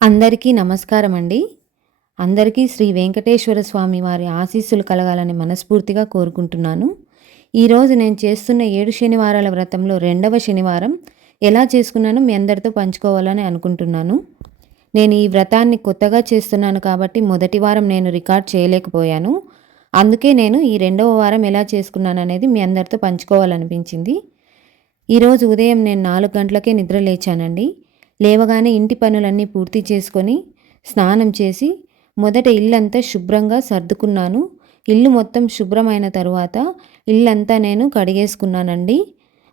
అందరికీ నమస్కారం అండి. అందరికీ శ్రీ వెంకటేశ్వర స్వామి వారి ఆశీస్సులు కలగాలని మనస్ఫూర్తిగా కోరుకుంటున్నాను. ఈరోజు నేను చేస్తున్న 7 శనివారాల వ్రతంలో రెండవ శనివారం ఎలా చేసుకున్నానో మీ అందరితో పంచుకోవాలని అనుకుంటున్నాను. నేను ఈ వ్రతాన్ని కొత్తగా చేస్తున్నాను కాబట్టి మొదటి వారం నేను రికార్డ్ చేయలేకపోయాను. అందుకే నేను ఈ రెండవ వారం ఎలా చేసుకున్నాననేది మీ అందరితో పంచుకోవాలనిపించింది. ఈరోజు ఉదయం నేను 4 గంటలకే నిద్ర లేచానండి. లేవగానే ఇంటి పనులన్నీ పూర్తి చేసుకొని స్నానం చేసి మొదట ఇల్లంతా శుభ్రంగా సర్దుకున్నాను. ఇల్లు మొత్తం శుభ్రమైన తరువాత ఇల్లంతా నేను కడిగేసుకున్నానండి.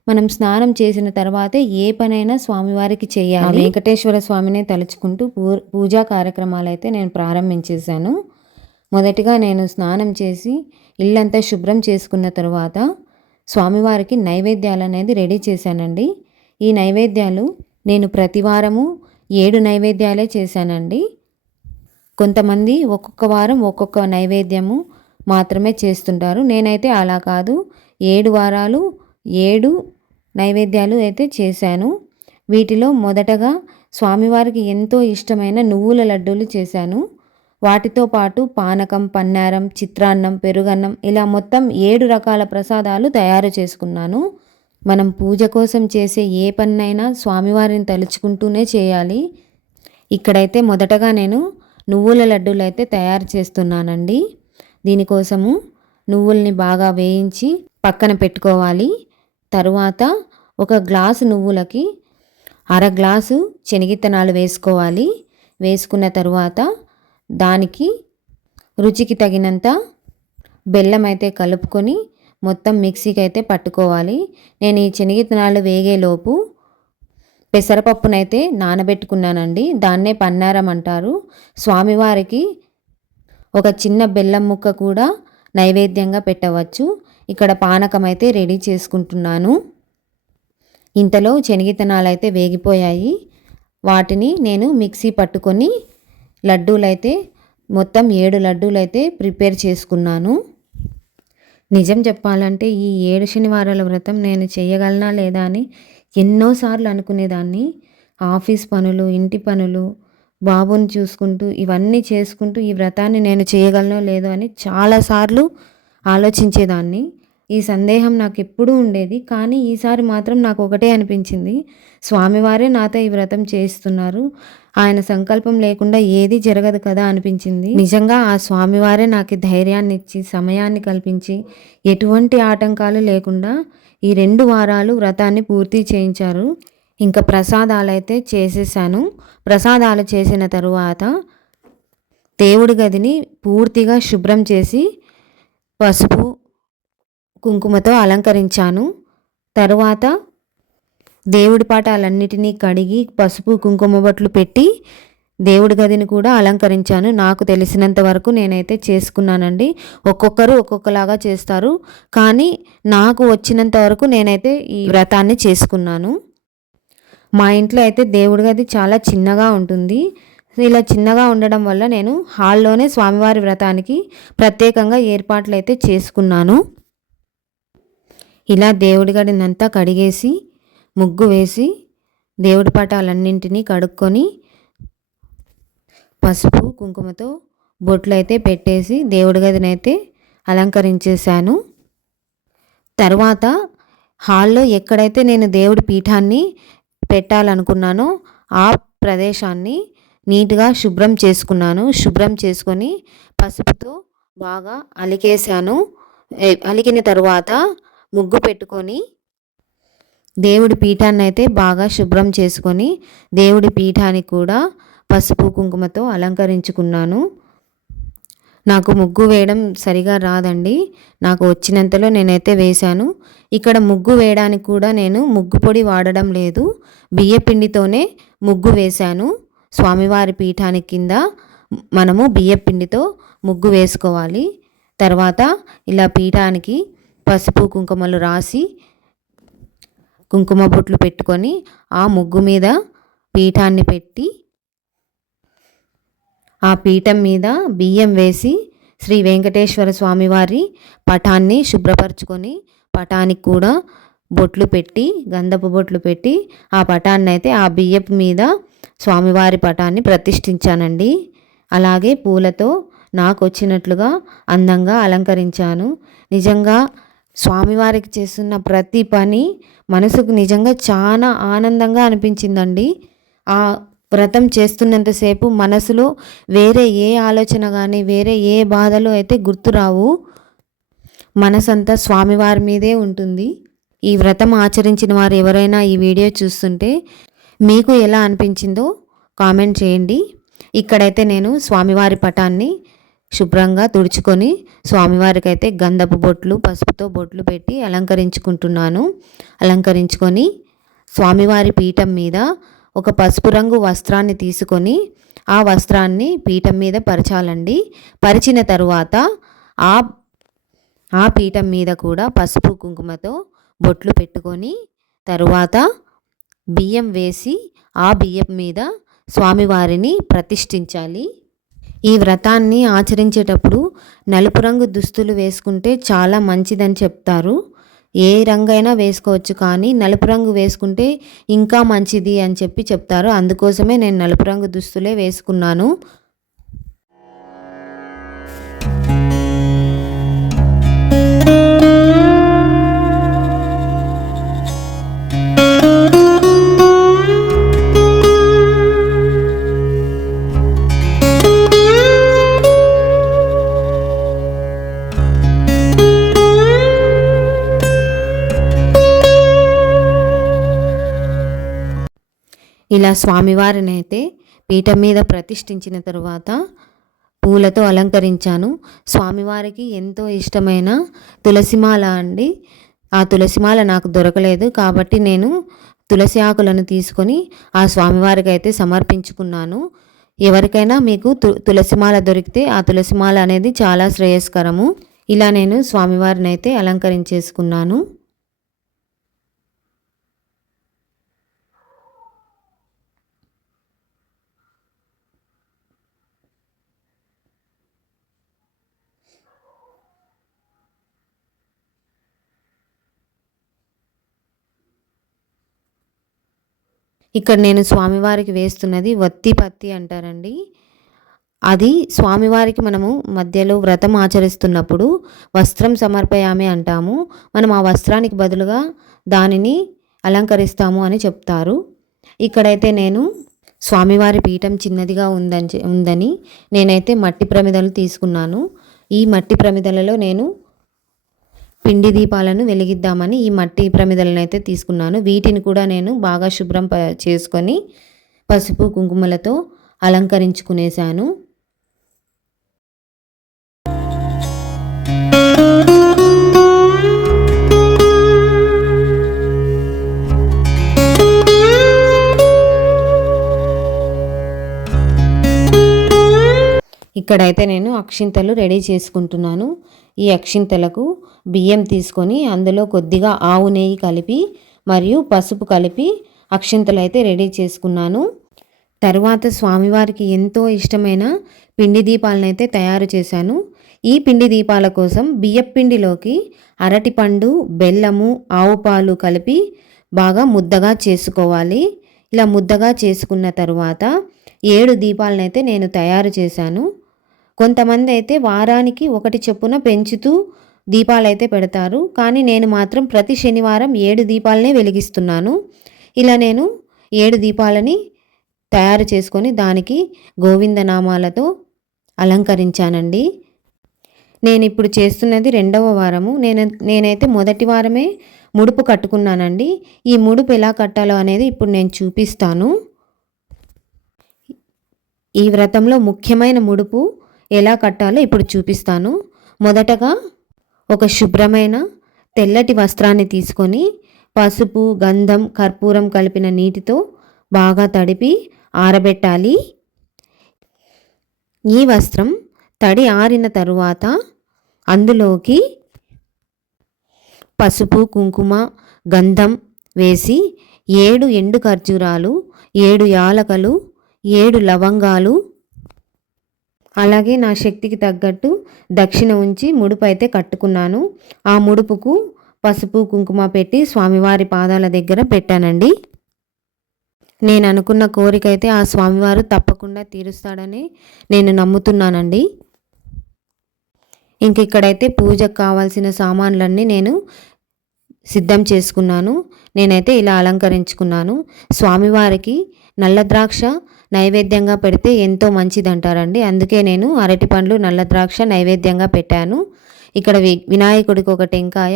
మనం స్నానం చేసిన తర్వాతే ఏ పనైనా స్వామివారికి చేయాలి. వెంకటేశ్వర స్వామిని తలుచుకుంటూ పూజా కార్యక్రమాలు అయితే నేను ప్రారంభించేశాను. మొదటిగా నేను స్నానం చేసి ఇల్లంతా శుభ్రం చేసుకున్న తర్వాత స్వామివారికి నైవేద్యాలు అనేది రెడీ చేశానండి. ఈ నైవేద్యాలు నేను ప్రతి వారము 7 నైవేద్యాలే చేశానండి. కొంతమంది ఒక్కొక్క వారం ఒక్కొక్క నైవేద్యము మాత్రమే చేస్తుంటారు. నేనైతే అలా కాదు, 7 వారాలు 7 నైవేద్యాలు అయితే చేశాను. వీటిలో మొదటగా స్వామివారికి ఎంతో ఇష్టమైన నువ్వుల లడ్డూలు చేశాను. వాటితో పాటు పానకం, పన్నారం, చిత్రాన్నం, పెరుగన్నం ఇలా మొత్తం 7 రకాల ప్రసాదాలు తయారు చేసుకున్నాను. మనం పూజ కోసం చేసే ఏ పన్నైనా స్వామివారిని తలుచుకుంటూనే చేయాలి. ఇక్కడైతే మొదటగా నేను నువ్వుల లడ్డూలు అయితే తయారు చేస్తున్నానండి. దీనికోసము నువ్వుల్ని బాగా వేయించి పక్కన పెట్టుకోవాలి. తరువాత ఒక గ్లాసు నువ్వులకి అర గ్లాసు శనగిత్తనాలు వేసుకోవాలి. వేసుకున్న తరువాత దానికి రుచికి తగినంత బెల్లం అయితే కలుపుకొని మొత్తం మిక్సీకి అయితే పట్టుకోవాలి. నేను ఈ శనగిత్తనాలు వేగేలోపు పెసరపప్పునైతే నానబెట్టుకున్నానండి. దాన్నే పన్నారం అంటారు. స్వామివారికి ఒక చిన్న బెల్లం ముక్క కూడా నైవేద్యంగా పెట్టవచ్చు. ఇక్కడ పానకం అయితే రెడీ చేసుకుంటున్నాను. ఇంతలో శనగిత్తనాలు అయితే వేగిపోయాయి. వాటిని నేను మిక్సీ పట్టుకొని లడ్డూలైతే మొత్తం 7 లడ్డూలైతే ప్రిపేర్ చేసుకున్నాను. నిజం చెప్పాలంటే ఈ 7 శనివారాల వ్రతం నేను చేయగలనా లేదా అని ఎన్నోసార్లు అనుకునేదాన్ని. ఆఫీస్ పనులు, ఇంటి పనులు, బాబుని చూసుకుంటూ ఇవన్నీ చేసుకుంటూ ఈ వ్రతాన్ని నేను చేయగలనో లేదో అని చాలాసార్లు ఆలోచించేదాన్ని. ఈ సందేహం నాకు ఎప్పుడూ ఉండేది. కానీ ఈసారి మాత్రం నాకు ఒకటే అనిపించింది, స్వామివారే నాతో ఈ వ్రతం చేయిస్తున్నారు, ఆయన సంకల్పం లేకుండా ఏది జరగదు కదా అనిపించింది. నిజంగా ఆ స్వామివారే నాకు ధైర్యాన్ని ఇచ్చి సమయాన్ని కల్పించి ఎటువంటి ఆటంకాలు లేకుండా ఈ 2 వారాలు వ్రతాన్ని పూర్తి చేయించారు. ఇంకా ప్రసాదాలు అయితే చేసేసాను. ప్రసాదాలు చేసిన తరువాత దేవుడి గదిని పూర్తిగా శుభ్రం చేసి పసుపు కుంకుమతో అలంకరించాను. తరువాత దేవుడి పటాలన్నిటినీ కడిగి పసుపు కుంకుమ బొట్లు పెట్టి దేవుడి గదిని కూడా అలంకరించాను. నాకు తెలిసినంత వరకు నేనైతే చేసుకున్నానండి. ఒక్కొక్కరు ఒక్కొక్కలాగా చేస్తారు, కానీ నాకు వచ్చినంత వరకు నేనైతే ఈ వ్రతాన్ని చేసుకున్నాను. మా ఇంట్లో అయితే దేవుడి గది చాలా చిన్నగా ఉంటుంది. ఇలా చిన్నగా ఉండడం వల్ల నేను హాల్లోనే స్వామివారి వ్రతానికి ప్రత్యేకంగా ఏర్పాట్లు అయితే చేసుకున్నాను. ఇలా దేవుడి గడినంతా కడిగేసి ముగ్గు వేసి దేవుడి పటాలన్నింటినీ కడుక్కొని పసుపు కుంకుమతో బొట్లు అయితే పెట్టేసి దేవుడి గదిని అయితే అలంకరించేశాను. తర్వాత హాల్లో ఎక్కడైతే నేను దేవుడి పీఠాన్ని పెట్టాలనుకున్నానో ఆ ప్రదేశాన్ని నీట్గా శుభ్రం చేసుకున్నాను. శుభ్రం చేసుకొని పసుపుతో బాగా అలికేశాను. అలికిన తరువాత ముగ్గు పెట్టుకొని దేవుడి పీఠాన్ని అయితే బాగా శుభ్రం చేసుకొని దేవుడి పీఠానికి కూడా పసుపు కుంకుమతో అలంకరించుకున్నాను. నాకు ముగ్గు వేయడం సరిగా రాదండి. నాకు వచ్చినంతలో నేనైతే వేశాను. ఇక్కడ ముగ్గు వేయడానికి కూడా నేను ముగ్గు పొడి వాడడం లేదు, బియ్యపిండితోనే ముగ్గు వేశాను. స్వామివారి పీఠానికి కింద మనము బియ్యపిండితో ముగ్గు వేసుకోవాలి. తర్వాత ఇలా పీఠానికి పసుపు కుంకుమలు రాసి కుంకుమ బొట్లు పెట్టుకొని ఆ ముగ్గు మీద పీఠాన్ని పెట్టి ఆ పీఠం మీద బియ్యం వేసి శ్రీ వెంకటేశ్వర స్వామివారి పటాన్ని శుభ్రపరచుకొని పటానికి కూడా బొట్లు పెట్టి గంధపు బొట్లు పెట్టి ఆ పటాన్ని అయితే ఆ బియ్యపు మీద స్వామివారి పటాన్ని ప్రతిష్ఠించానండి. అలాగే పూలతో నాకు వచ్చినట్లుగా అందంగా అలంకరించాను. నిజంగా స్వామివారికి చేస్తున్న ప్రతి పని మనసుకు నిజంగా చాలా ఆనందంగా అనిపించిందండి. ఆ వ్రతం చేస్తున్నంతసేపు మనసులో వేరే ఏ ఆలోచన కానీ వేరే ఏ బాధలు అయితే గుర్తురావు. మనసంతా స్వామివారి మీదే ఉంటుంది. ఈ వ్రతం ఆచరించిన వారు ఎవరైనా ఈ వీడియో చూస్తుంటే మీకు ఎలా అనిపించిందో కామెంట్ చేయండి. ఇక్కడైతే నేను స్వామివారి పటాన్ని శుభ్రంగా తుడుచుకొని స్వామివారికి అయితే గంధపు బొట్లు పసుపుతో బొట్లు పెట్టి అలంకరించుకొని స్వామివారి పీఠం మీద ఒక పసుపు రంగు వస్త్రాన్ని తీసుకొని ఆ వస్త్రాన్ని పీఠం మీద పరచాలండి. పరిచిన తరువాత ఆ పీఠం మీద కూడా పసుపు కుంకుమతో బొట్లు పెట్టుకొని తరువాత బియ్యం వేసి ఆ బియ్యం మీద స్వామివారిని ప్రతిష్ఠించాలి. ఈ వ్రతాన్ని ఆచరించేటప్పుడు నలుపు రంగు దుస్తులు వేసుకుంటే చాలా మంచిదని చెప్తారు. ఏ రంగైనా వేసుకోవచ్చు, కానీ నలుపు రంగు వేసుకుంటే ఇంకా మంచిది అని చెప్తారు. అందుకోసమే నేను నలుపు రంగు దుస్తులే వేసుకున్నాను. ఇలా స్వామివారిని అయితే పీఠం మీద ప్రతిష్ఠించిన తరువాత పూలతో అలంకరించాను. స్వామివారికి ఎంతో ఇష్టమైన తులసిమాల అండి. ఆ తులసిమాల నాకు దొరకలేదు కాబట్టి నేను తులసి ఆకులను తీసుకొని ఆ స్వామివారికి అయితే సమర్పించుకున్నాను. ఎవరికైనా మీకు తులసిమాల దొరికితే ఆ తులసిమాల అనేది చాలా శ్రేయస్కరము. ఇలా నేను స్వామివారిని అయితే అలంకరించేసుకున్నాను. ఇక్కడ నేను స్వామివారికి వేస్తున్నది వత్తి పత్తి అంటారండి. అది స్వామివారికి మనము మధ్యలో వ్రతం ఆచరిస్తున్నప్పుడు వస్త్రం సమర్పయామి అంటాము. మనం ఆ వస్త్రానికి బదులుగా దానిని అలంకరిస్తాము అని చెప్తారు. ఇక్కడైతే నేను స్వామివారి పీఠం చిన్నదిగా ఉందని నేనైతే మట్టి ప్రమిదలు తీసుకున్నాను. ఈ మట్టి ప్రమిదలలో నేను పిండి దీపాలను వెలిగిద్దామని ఈ మట్టి ప్రమిదలను అయితే తీసుకున్నాను. వీటిని కూడా నేను బాగా శుభ్రం చేసుకొని పసుపు కుంకుమలతో అలంకరించుకునేసాను. ఇక్కడైతే నేను అక్షింతలు రెడీ చేసుకుంటున్నాను. ఈ అక్షింతలకు బియ్యం తీసుకొని అందులో కొద్దిగా ఆవు నెయ్యి కలిపి మరియు పసుపు కలిపి అక్షింతలు అయితే రెడీ చేసుకున్నాను. తరువాత స్వామివారికి ఎంతో ఇష్టమైన పిండి దీపాలను అయితే తయారు చేశాను. ఈ పిండి దీపాల కోసం బియ్యపిండిలోకి అరటిపండు, బెల్లము, ఆవు పాలు కలిపి బాగా ముద్దగా చేసుకోవాలి. ఇలా ముద్దగా చేసుకున్న తరువాత 7 దీపాలను అయితే నేను తయారు చేశాను. కొంతమంది అయితే వారానికి 1 చొప్పున పెంచుతూ దీపాలైతే పెడతారు. కానీ నేను మాత్రం ప్రతి శనివారం 7 దీపాలనే వెలిగిస్తున్నాను. ఇలా నేను 7 దీపాలని తయారు చేసుకొని దానికి గోవిందనామాలతో అలంకరించానండి. నేను ఇప్పుడు చేస్తున్నది 2వ వారము. నేనైతే మొదటి వారమే ముడుపు కట్టుకున్నానండి. ఈ ముడుపు ఎలా కట్టాలో అనేది ఇప్పుడు నేను చూపిస్తాను. ఈ వ్రతంలో ముఖ్యమైన ముడుపు ఎలా కట్టాలో ఇప్పుడు చూపిస్తాను. మొదటగా ఒక శుభ్రమైన తెల్లటి వస్త్రాన్ని తీసుకొని పసుపు, గంధం, కర్పూరం కలిపిన నీటితో బాగా తడిపి ఆరబెట్టాలి. ఈ వస్త్రం తడి ఆరిన తరువాత అందులోకి పసుపు, కుంకుమ, గంధం వేసి 7 ఎండు ఖర్జూరాలు, 7 యాలకలు, 7 లవంగాలు, అలాగే నా శక్తికి తగ్గట్టు దక్షిణ ఉంచి ముడుపు అయితే కట్టుకున్నాను. ఆ ముడుపుకు పసుపు కుంకుమ పెట్టి స్వామివారి పాదాల దగ్గర పెట్టానండి. నేను అనుకున్న కోరిక అయితే ఆ స్వామివారు తప్పకుండా తీరుస్తాడని నేను నమ్ముతున్నానండి. ఇంక ఇక్కడైతే పూజకు కావాల్సిన సామాన్లన్నీ నేను సిద్ధం చేసుకున్నాను. నేనైతే ఇలా అలంకరించుకున్నాను. స్వామివారికి నల్ల ద్రాక్ష నైవేద్యంగా పెడితే ఎంతో మంచిదంటారండి. అందుకే నేను అరటి పండ్లు నల్ల ద్రాక్ష నైవేద్యంగా పెట్టాను. ఇక్కడ వినాయకుడికి ఒక టెంకాయ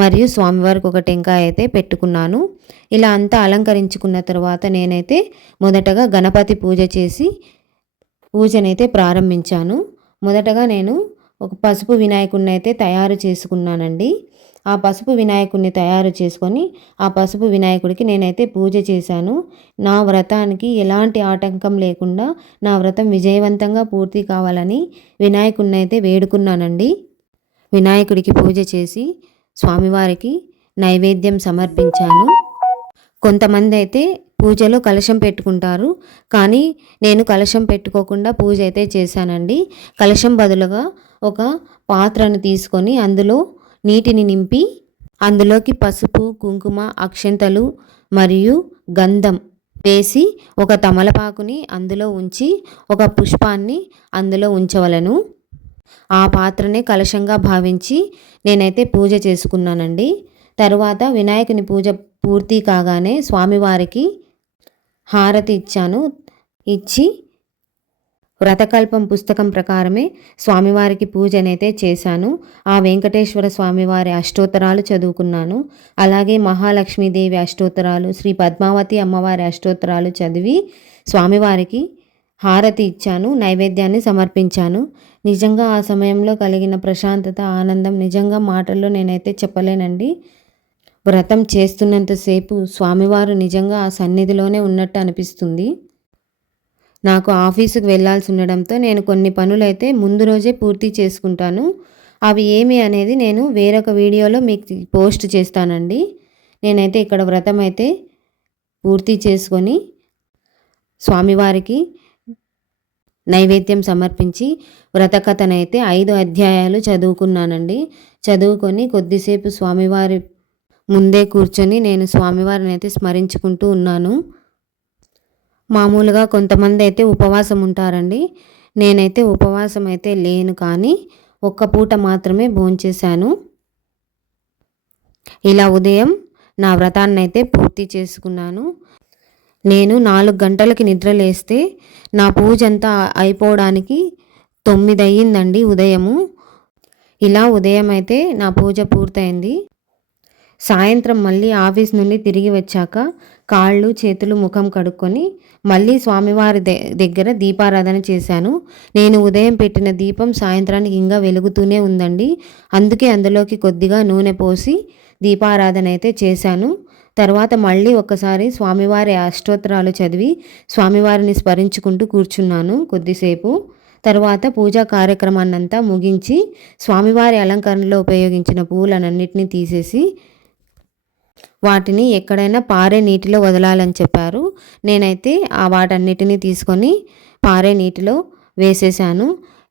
మరియు స్వామివారికి ఒక టెంకాయ అయితే పెట్టుకున్నాను. ఇలా అంతా అలంకరించుకున్న తర్వాత నేనైతే మొదటగా గణపతి పూజ చేసి పూజనైతే ప్రారంభించాను. మొదటగా నేను ఒక పసుపు వినాయకుడిని అయితే తయారు చేసుకున్నానండి. ఆ పసుపు వినాయకుడిని తయారు చేసుకొని ఆ పసుపు వినాయకుడికి నేనైతే పూజ చేశాను. నా వ్రతానికి ఎలాంటి ఆటంకం లేకుండా నా వ్రతం విజయవంతంగా పూర్తి కావాలని వినాయకుడిని అయితే వేడుకున్నానండి. వినాయకుడికి పూజ చేసి స్వామివారికి నైవేద్యం సమర్పించాను. కొంతమంది అయితే పూజలో కలశం పెట్టుకుంటారు, కానీ నేను కలశం పెట్టుకోకుండా పూజ అయితే చేశానండి. కలశం బదులుగా ఒక పాత్రను తీసుకొని అందులో నీటిని నింపి అందులోకి పసుపు, కుంకుమ, అక్షంతలు మరియు గంధం వేసి ఒక తమలపాకుని అందులో ఉంచి ఒక పుష్పాన్ని అందులో ఉంచవలను. ఆ పాత్రనే కలశంగా భావించి నేనైతే పూజ చేసుకున్నానండి. తరువాత వినాయకుని పూజ పూర్తి కాగానే స్వామివారికి హారతి ఇచ్చాను. ఇచ్చి వ్రతకల్పం పుస్తకం ప్రకారమే స్వామివారికి పూజనైతే చేశాను. ఆ వెంకటేశ్వర స్వామివారి అష్టోత్తరాలు చదువుకున్నాను. అలాగే మహాలక్ష్మీదేవి అష్టోత్తరాలు, శ్రీ పద్మావతి అమ్మవారి అష్టోత్తరాలు చదివి స్వామివారికి హారతి ఇచ్చాను, నైవేద్యాన్ని సమర్పించాను. నిజంగా ఆ సమయంలో కలిగిన ప్రశాంతత, ఆనందం నిజంగా మాటల్లో నేనైతే చెప్పలేనండి. వ్రతం చేస్తున్నంతసేపు స్వామివారు నిజంగా ఆ సన్నిధిలోనే ఉన్నట్టు అనిపిస్తుంది. నాకు ఆఫీసుకు వెళ్ళాల్సి ఉండడంతో నేను కొన్ని పనులైతే ముందు రోజే పూర్తి చేసుకుంటాను. అవి ఏమి అనేది నేను వేరొక వీడియోలో మీకు పోస్ట్ చేస్తానండి. నేనైతే ఇక్కడ వ్రతం అయితే పూర్తి చేసుకొని స్వామివారికి నైవేద్యం సమర్పించి వ్రతకథనైతే 5 అధ్యాయాలు చదువుకున్నానండి. చదువుకొని కొద్దిసేపు స్వామివారి ముందే కూర్చొని నేను స్వామివారిని అయితే స్మరించుకుంటూ ఉన్నాను. మామూలుగా కొంతమంది అయితే ఉపవాసం ఉంటారండి. నేనైతే ఉపవాసం అయితే లేను, కానీ ఒక్క పూట మాత్రమే భోంచేశాను. ఇలా ఉదయం నా వ్రతాన్ని అయితే పూర్తి చేసుకున్నాను. నేను 4 గంటలకి నిద్ర లేస్తే నా పూజ అంతా అయిపోవడానికి 9 అయ్యిందండి ఉదయము. ఇలా ఉదయం అయితే నా పూజ పూర్తయింది. సాయంత్రం మళ్ళీ ఆఫీస్ నుండి తిరిగి వచ్చాక కాళ్ళు, చేతులు, ముఖం కడుక్కొని మళ్ళీ స్వామివారి దగ్గర దీపారాధన చేశాను. నేను ఉదయం పెట్టిన దీపం సాయంత్రానికి ఇంకా వెలుగుతూనే ఉందండి. అందుకే అందులోకి కొద్దిగా నూనె పోసి దీపారాధన అయితే చేశాను. తర్వాత మళ్ళీ ఒక్కసారి స్వామివారి అష్టోత్తరాలు చదివి స్వామివారిని స్మరించుకుంటూ కూర్చున్నాను కొద్దిసేపు. తర్వాత పూజా కార్యక్రమాన్నంతా ముగించి స్వామివారి అలంకరణలో ఉపయోగించిన పూలనన్నిటినీ తీసేసి వాటిని ఎక్కడైనా పారే నీటిలో వదలాలని చెప్పారు. నేనైతే వాటన్నిటిని తీసుకొని పారే నీటిలో వేసేసాను.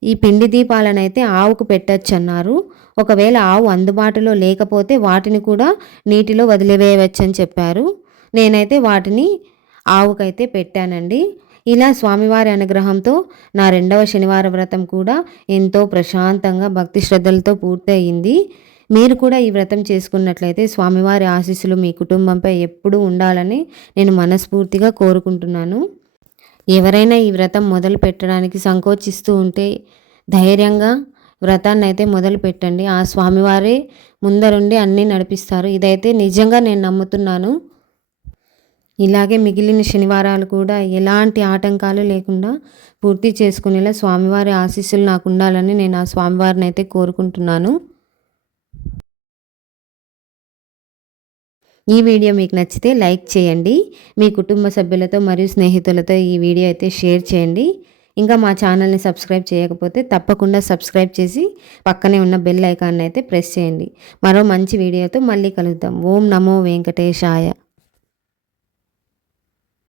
ఈ పిండి దీపాలనైతే ఆవుకు పెట్టచ్చు అన్నారు. ఒకవేళ ఆవు అందుబాటులో లేకపోతే వాటిని కూడా నీటిలో వదిలివేయవచ్చని చెప్పారు. నేనైతే వాటిని ఆవుకైతే పెట్టానండి. ఇలా స్వామివారి అనుగ్రహంతో నా 2వ శనివార వ్రతం కూడా ఎంతో ప్రశాంతంగా భక్తి శ్రద్ధలతో పూర్తయింది. మీరు కూడా ఈ వ్రతం చేసుకున్నట్లయితే స్వామివారి ఆశీస్సులు మీ కుటుంబంపై ఎప్పుడూ ఉండాలని నేను మనస్ఫూర్తిగా కోరుకుంటున్నాను. ఎవరైనా ఈ వ్రతం మొదలు పెట్టడానికి సంకోచిస్తూ ఉంటే ధైర్యంగా వ్రతాన్ని అయితే మొదలు పెట్టండి. ఆ స్వామివారే ముందరుండి అన్నీ నడిపిస్తారు. ఇదైతే నిజంగా నేను నమ్ముతున్నాను. ఇలాగే మిగిలిన శనివారాలు కూడా ఎలాంటి ఆటంకాలు లేకుండా పూర్తి చేసుకునేలా స్వామివారి ఆశీస్సులు నాకు ఉండాలని నేను ఆ స్వామివారిని అయితే కోరుకుంటున్నాను. ఈ వీడియో మీకు నచ్చితే లైక్ చేయండి. మీ కుటుంబ సభ్యులతో మరియు స్నేహితులతో ఈ వీడియో అయితే షేర్ చేయండి. ఇంకా మా ఛానల్ని సబ్స్క్రైబ్ చేయకపోతే తప్పకుండా సబ్స్క్రైబ్ చేసి పక్కనే ఉన్న బెల్ ఐకాన్ని అయితే ప్రెస్ చేయండి. మరో మంచి వీడియోతో మళ్ళీ కలుద్దాం. ఓం నమో వెంకటేశాయ.